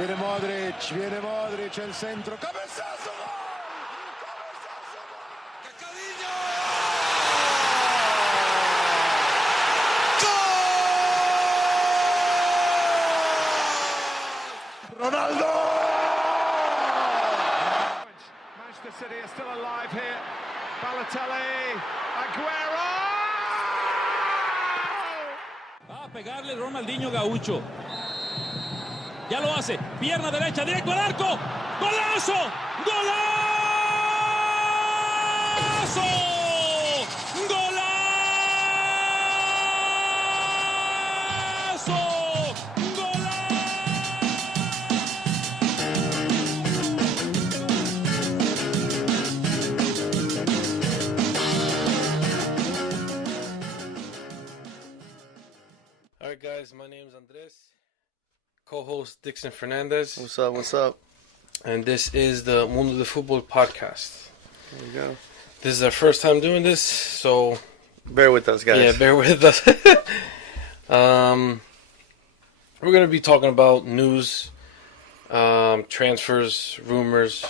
Viene Modric, el centro, cabezazo, gol. Ronaldo! Manchester City are still alive here. Balotelli, Aguero! Va a pegarle Ronaldinho Gaucho. Ya lo hace. Pierna derecha, directo al arco. ¡Golazo! ¡Golazo! ¡Golazo! All right, guys, my name is Andres, co-host Dixon Fernandez. What's up? What's up? And this is the Mundo de Futbol podcast. There you go. This is our first time doing this, so bear with us, guys. Yeah, bear with us. We're going to be talking about news, transfers, rumors,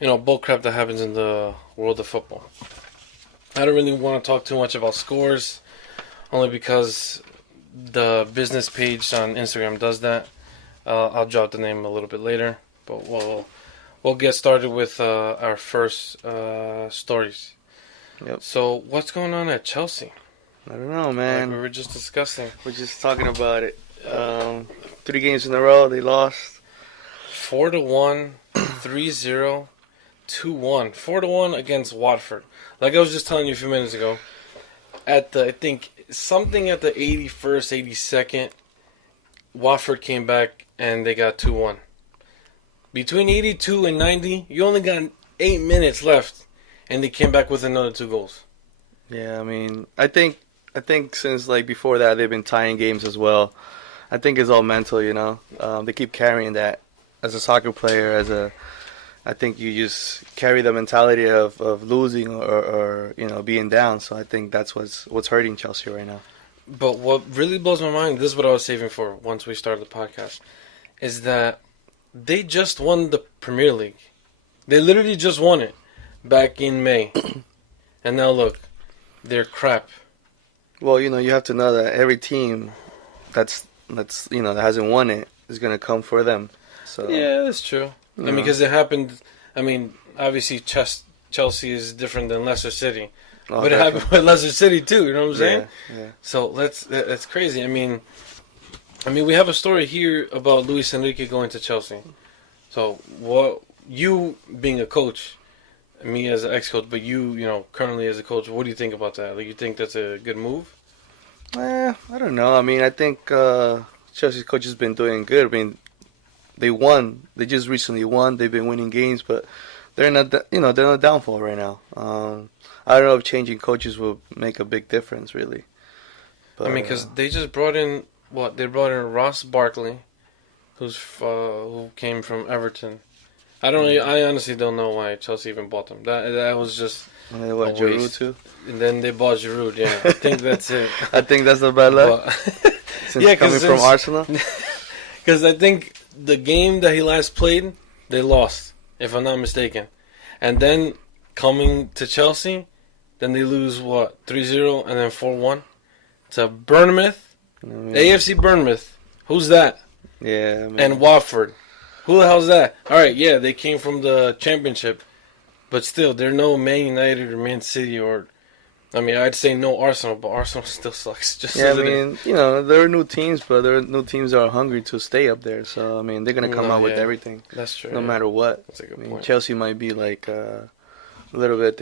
bullcrap that happens in the world of football. I don't really want to talk too much about scores, only because the business page on Instagram does that. I'll drop the name a little bit later, but we'll get started with our first stories. Yep. So what's going on at Chelsea? I don't know, man. Like we were just discussing. We're just talking about it. 3 games in a row, they lost. 4-1, 3-0, 2-1. 4-1 against Watford. Like I was just telling you a few minutes ago, at the 81st, 82nd, Watford came back and they got 2-1. Between 82 and 90, you only got 8 minutes left, and they came back with another 2 goals. Yeah, I mean, I think since before that they've been tying games as well. I think it's all mental, They keep carrying that as a soccer player. I think you just carry the mentality of losing or being down. So I think that's what's hurting Chelsea right now. But what really blows my mind, this is what I was saving for once we started the podcast, is that they just won the Premier League. They literally just won it back in May. And now look, they're crap. Well, you have to know that every team that hasn't won it is going to come for them. So yeah, that's true. I mean, because it happened. I mean, obviously, Chelsea is different than Leicester City, but it happened with Leicester City too. You know what I'm saying? Yeah. So that's crazy. I mean, we have a story here about Luis Enrique going to Chelsea. So, what you being a coach, me as an ex-coach, but you currently as a coach, what do you think about that? Like, you think that's a good move? I don't know. I mean, I think Chelsea's coach has been doing good. I mean, they won. They just recently won. They've been winning games, but they're not. They're in a downfall right now. I don't know if changing coaches will make a big difference, really. But, I mean, because they just brought in They brought in Ross Barkley, who came from Everton. I honestly don't know why Chelsea even bought them. That was just. And they bought Giroud too. And then they bought Giroud. Yeah, I think that's it. I think that's the bad luck. Coming from Arsenal. Because I think the game that he last played, they lost, if I'm not mistaken. And then coming to Chelsea, then they lose, 3-0 and then 4-1 to Bournemouth. AFC Bournemouth. Who's that? Yeah. I mean, and Watford. Who the hell's that? All right, yeah, they came from the championship. But still, they're no Man United or Man City I'd say no Arsenal, but Arsenal still sucks. There are new teams, but there are new teams that are hungry to stay up there. So, they're going to come out with everything. That's true. No matter what. That's a good point. Chelsea might be a little bit,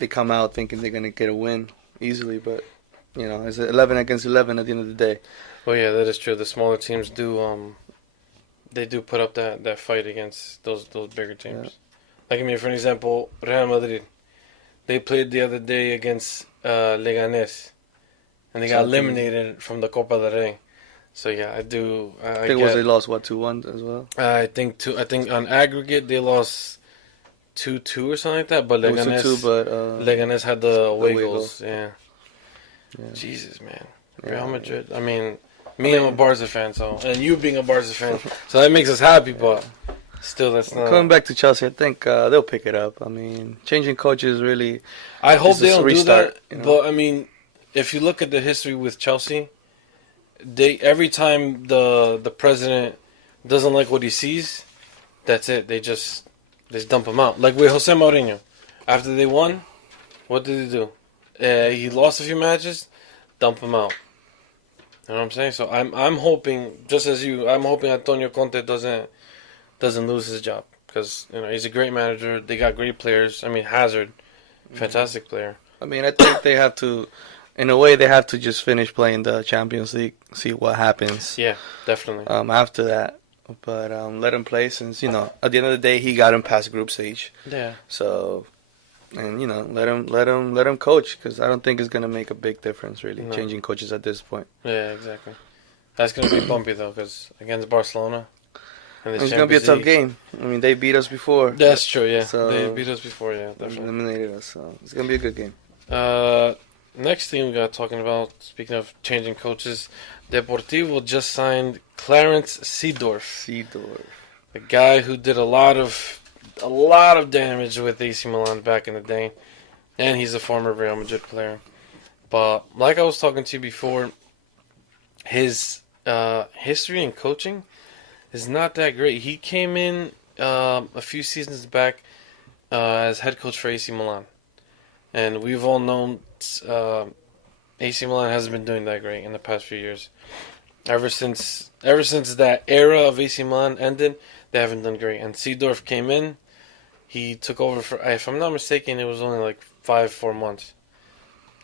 they come out thinking they're going to get a win easily, but, it's 11 against 11 at the end of the day. Well, yeah, that is true. The smaller teams do, they do put up that fight against those bigger teams. Yeah. Like, for an example, Real Madrid. They played the other day against Leganés, and they got eliminated from the Copa del Rey. So yeah, I do. I think they lost 2-1 as well. I think on aggregate they lost 2-2 or something like that. But Leganés had the away goals. Yeah. Jesus, man. Real Madrid. Me, I'm a Barca fan, so and you being a Barca fan, so that makes us happy. But still, that's not. Coming back to Chelsea, I think they'll pick it up. I mean, changing coaches really. I hope they don't restart, do that. But I mean, if you look at the history with Chelsea, every time the president doesn't like what he sees, that's it. They just dump him out. Like with Jose Mourinho, after they won, what did he do? He lost a few matches, dump him out. You know what I'm saying? So I'm hoping, just as you, I'm hoping Antonio Conte doesn't lose his job, because he's a great manager. They got great players. I mean, Hazard, fantastic player. I mean, I think they have to, in a way, they have to just finish playing the Champions League, see what happens. Yeah, definitely. After that, but let him play, since at the end of the day he got him past group stage. Yeah. So, and let him coach, because I don't think it's gonna make a big difference really changing coaches at this point. Yeah, exactly. That's gonna be bumpy though, because against Barcelona. It's gonna be a tough game. I mean, they beat us before. That's true. Yeah, so they beat us before. Yeah, definitely eliminated us. So it's gonna be a good game. Next thing we got talking about. Speaking of changing coaches, Deportivo just signed Clarence Seedorf. The guy who did a lot of damage with AC Milan back in the day, and he's a former Real Madrid player. But like I was talking to you before, his history in coaching is not that great. He came in a few seasons back as head coach for AC Milan, and we've all known AC Milan hasn't been doing that great in the past few years. Ever since that era of AC Milan ended, they haven't done great. And Seedorf came in. He took over for, if I'm not mistaken, it was only like 4 months.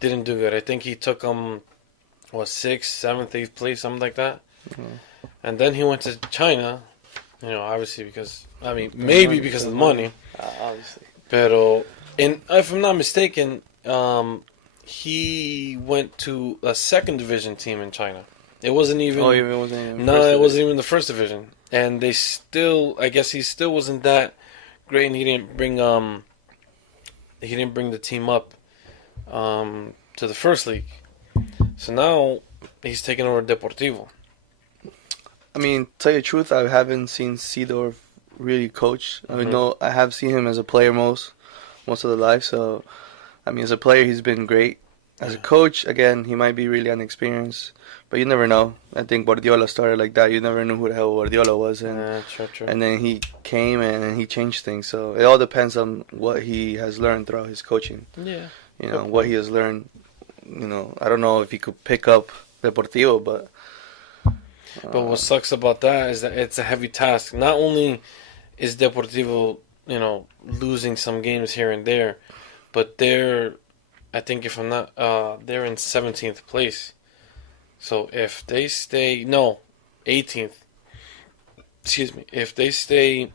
Didn't do good. I think he took 6th, 7th, 8th place, something like that. Mm-hmm. And then he went to China, obviously maybe because of the money. Obviously. Pero, if I'm not mistaken, he went to a second division team in China. It wasn't even. Oh, it wasn't even. No, it wasn't even the first division. And they still, I guess he still wasn't that great, and he didn't bring the team up to the first league. So now he's taking over Deportivo. I mean, tell you the truth, I haven't seen Seedorf really coach. I mean, no, I have seen him as a player most of the life. So, I mean, as a player, he's been great. As a coach, again, he might be really inexperienced, but you never know. I think Guardiola started like that. You never knew who the hell Guardiola was, and true. And then he came and he changed things. So it all depends on what he has learned throughout his coaching. Yeah. What he has learned. I don't know if he could pick up Deportivo, but. But what sucks about that is that it's a heavy task. Not only is Deportivo, losing some games here and there, but I think if I'm not, they're in 17th place. So if they stay, 18th. Excuse me. If they stay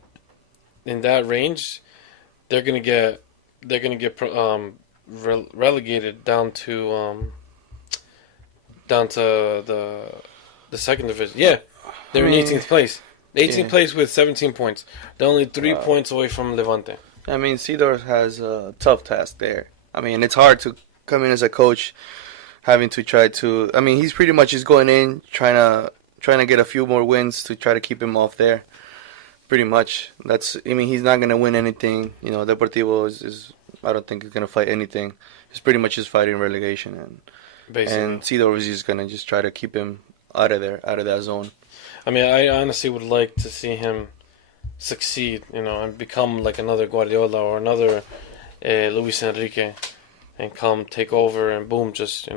in that range, they're gonna get relegated down to the second division. Yeah, they're in 18th place. 18th place with 17 points. They're only 3 points away from Levante. I mean, Seedorf has a tough task there. I mean, it's hard to come in as a coach, having to try to. I mean, he's pretty much just going in trying to get a few more wins to try to keep him off there. Pretty much. He's not gonna win anything. Deportivo is I don't think he's gonna fight anything. He's pretty much just fighting relegation, and Seedorf is just gonna just try to keep him out of that zone. I mean, I honestly would like to see him succeed, and become like another Guardiola or another Luis Enrique, and come take over and boom, just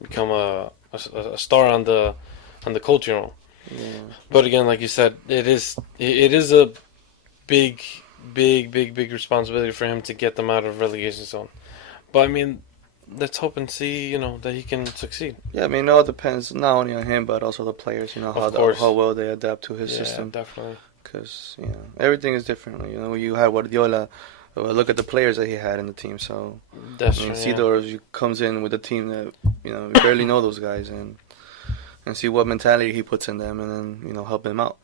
become a star on the coaching role. Yeah. But again, like you said, it is a big responsibility for him to get them out of relegation zone. But I mean, let's hope and see, that he can succeed. Yeah, I mean, it all depends not only on him but also the players. How well they adapt to his system. Definitely. Because everything is different. You had Guardiola. Look at the players that he had in the team. So that's Seedorf comes in with a team that we barely know those guys, and see what mentality he puts in them, and then help them out.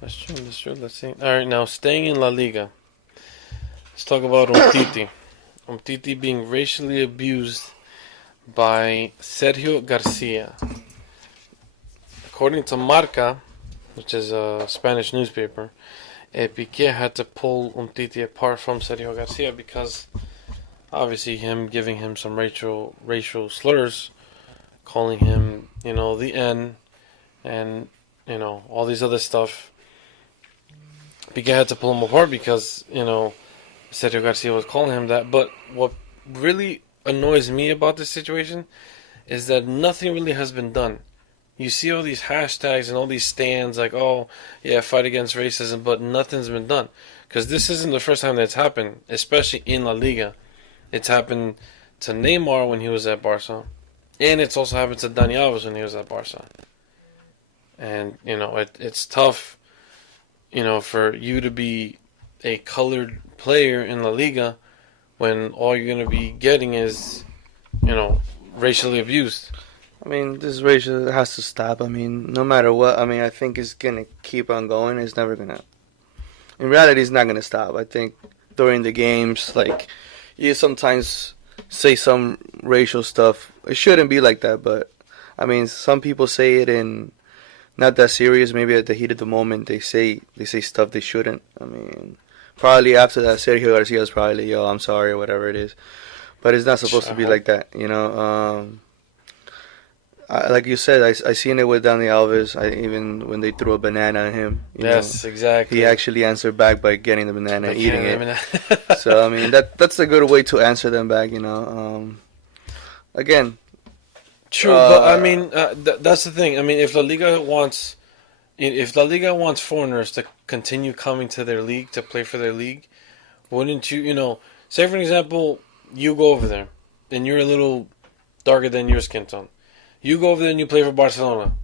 That's true. Let's see. All right, now staying in La Liga, let's talk about Umtiti. Umtiti being racially abused by Sergio Garcia. according to Marca, which is a Spanish newspaper, Piqué had to pull Umtiti apart from Sergio Garcia because obviously him giving him some racial slurs, calling him, the N, and, all these other stuff. Piqué had to pull him apart because, Sergio Garcia was calling him that. But what really annoys me about this situation is that nothing really has been done. You see all these hashtags and all these stands like, oh, yeah, fight against racism, but nothing's been done. Because this isn't the first time that's happened, especially in La Liga. It's happened to Neymar when he was at Barca. And it's also happened to Dani Alves when he was at Barca. And, it's tough, for you to be a colored player in La Liga when all you're going to be getting is, racially abused. I mean, this racial has to stop. I mean, no matter what, I think it's going to keep on going. It's never going to... In reality, it's not going to stop. I think during the games, you sometimes say some racial stuff. It shouldn't be like that, but, some people say it in not that serious. Maybe at the heat of the moment, they say stuff they shouldn't. Probably after that, Sergio Garcia is probably, yo, I'm sorry, or whatever it is. But it's not supposed to be like that, like you said, I seen it with Dani Alves. Even when they threw a banana at him. Yes, exactly. He actually answered back by getting the banana and eating it. So that's a good way to answer them back. Again. True, but that's the thing. If La Liga wants foreigners to continue coming to their league to play for their league, wouldn't you? Say for example, you go over there and you're a little darker than your skin tone. You go over there and you play for Barcelona,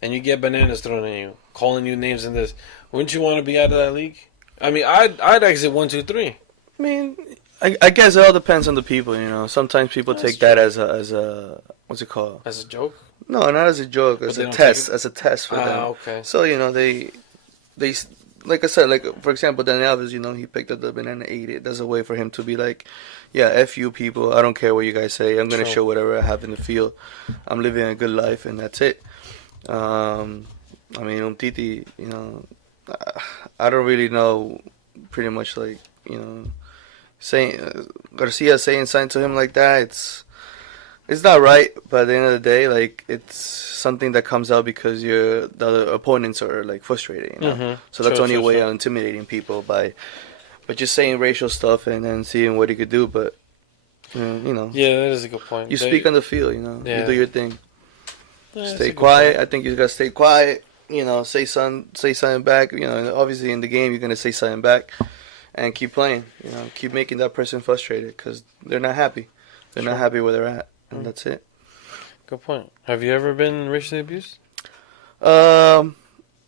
and you get bananas thrown at you, calling you names and this. Wouldn't you want to be out of that league? I'd exit 1, 2, 3. I guess it all depends on the people. Sometimes people take that as a what's it called? As a joke? No, not as a joke. As a test. As a test for them. Okay. So they like I said, for example, Dani Alves, he picked up the banana, ate it. That's a way for him to be like, yeah, F you people. I don't care what you guys say. I'm going to show whatever I have in the field. I'm living a good life, and that's it. Umtiti, I don't really know pretty much, saying Garcia saying something to him like that, it's not right, but at the end of the day, it's something that comes out because the other opponents are frustrated, Mm-hmm. So that's only a way of intimidating people by just saying racial stuff and then seeing what he could do. But yeah, that is a good point. You speak on the field, Yeah. You do your thing. Yeah, stay quiet. I think you gotta stay quiet. Say something back. Obviously in the game you're gonna say something back, and keep playing. Keep making that person frustrated because they're not happy. They're not happy where they're at. And that's it. Good point. Have you ever been racially abused?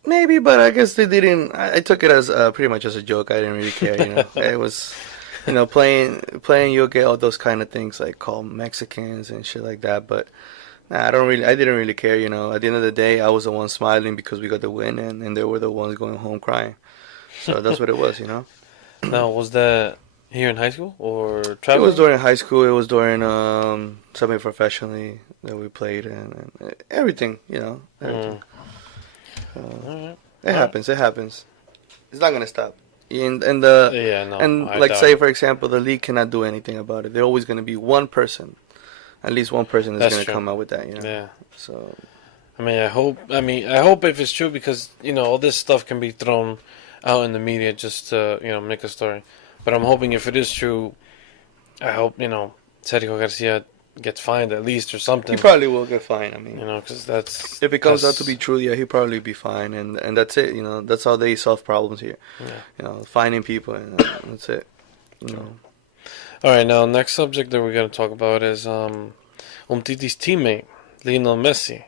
Maybe, but I guess they didn't. I took it as pretty much as a joke. I didn't really care. It was, playing. You'll get all those kind of things called Mexicans and shit like that. But I didn't really care. At the end of the day, I was the one smiling because we got the win, and they were the ones going home crying. So that's what it was. Now, was that here in high school or traveling? It was during high school. It was during semi-professionally that we played and everything, everything. Right. It happens. It happens. It's not gonna stop. Say for example, the league cannot do anything about it. There's always gonna be one person, at least one person that's gonna come out with that. Yeah. So. I hope if it's true because all this stuff can be thrown out in the media just to make a story. But I'm hoping if it is true, I hope, Sergio Garcia gets fined at least or something. He probably will get fined, because that's... If it comes out to be true, yeah, he'll probably be fined, and that's it, That's how they solve problems here. Yeah. Fining people, and that's it, All right, now, next subject that we're going to talk about is Umtiti's teammate, Lionel Messi.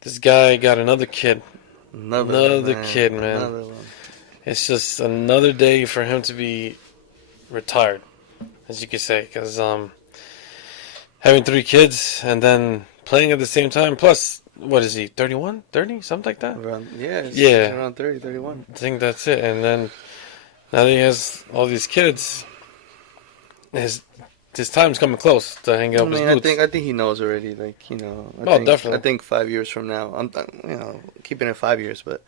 This guy got another kid. Another kid, man. Another one. It's just another day for him to be retired, as you could say, because having 3 kids and then playing at the same time, plus, what is he, 31, 30, something like that? Around 30, 31. I think that's it. And then now that he has all these kids, his his time's coming close to hang up his boots. I think he knows already. Like, you know, Definitely. I think 5 years from now, I'm keeping it 5 years, but.